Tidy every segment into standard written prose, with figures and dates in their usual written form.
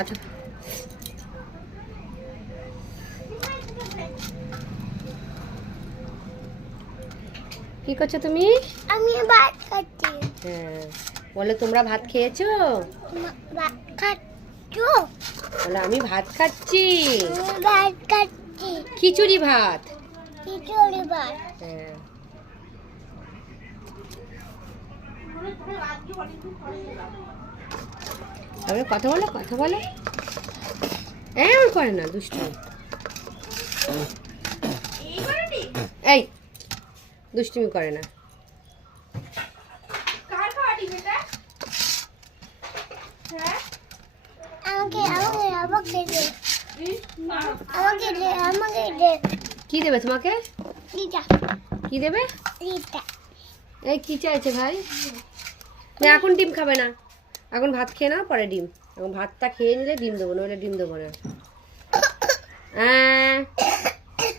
আচ্ছা কি করছো তুমি? আমি ভাত খাচ্ছি। হ্যাঁ বলে তোমরা ভাত খেয়েছো? ভাত খাচ্ছো? বলে আমি ভাত খাচ্ছি। ভাত খাচ্ছি। খিচুড়ি ভাত। খিচুড়ি ভাত। হ্যাঁ তবে কথা বলো কথা বলো। এমন করে না দুষ্টু। এই দুষ্টুমি করে না। কি দেবে তোমাকে? কি দেবে? এই কি চাইছে ভাই? না এখন ডিম খাবে না, এখন ভাত খেয়ে নাও পরে ডিম। এখন ভাতটা খেয়ে নিলে ডিম দেবো, নইলে ডিম দেবো না।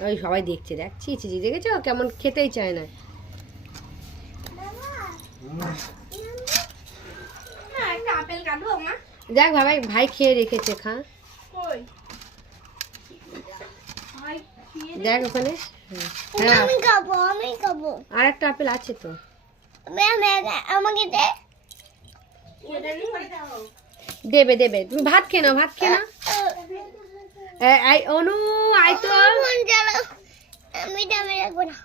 ওই সবাই দেখছে, দেখছি চিচি দেখেছো কেমন খেতেই চায় না। দেখ ভাই ভাই খেয়ে রেখেছে, খা দেখ ওখানে। হ্যাঁ আমি খাবো, আমি খাবো। আর একটা আপেল আছে তো। আমাকে দে। দেবে দেবে, তুমি ভাত খেয়ে নাও, ভাত খেয়ে নাও। অনু আয় তো। আমি রাখবো না।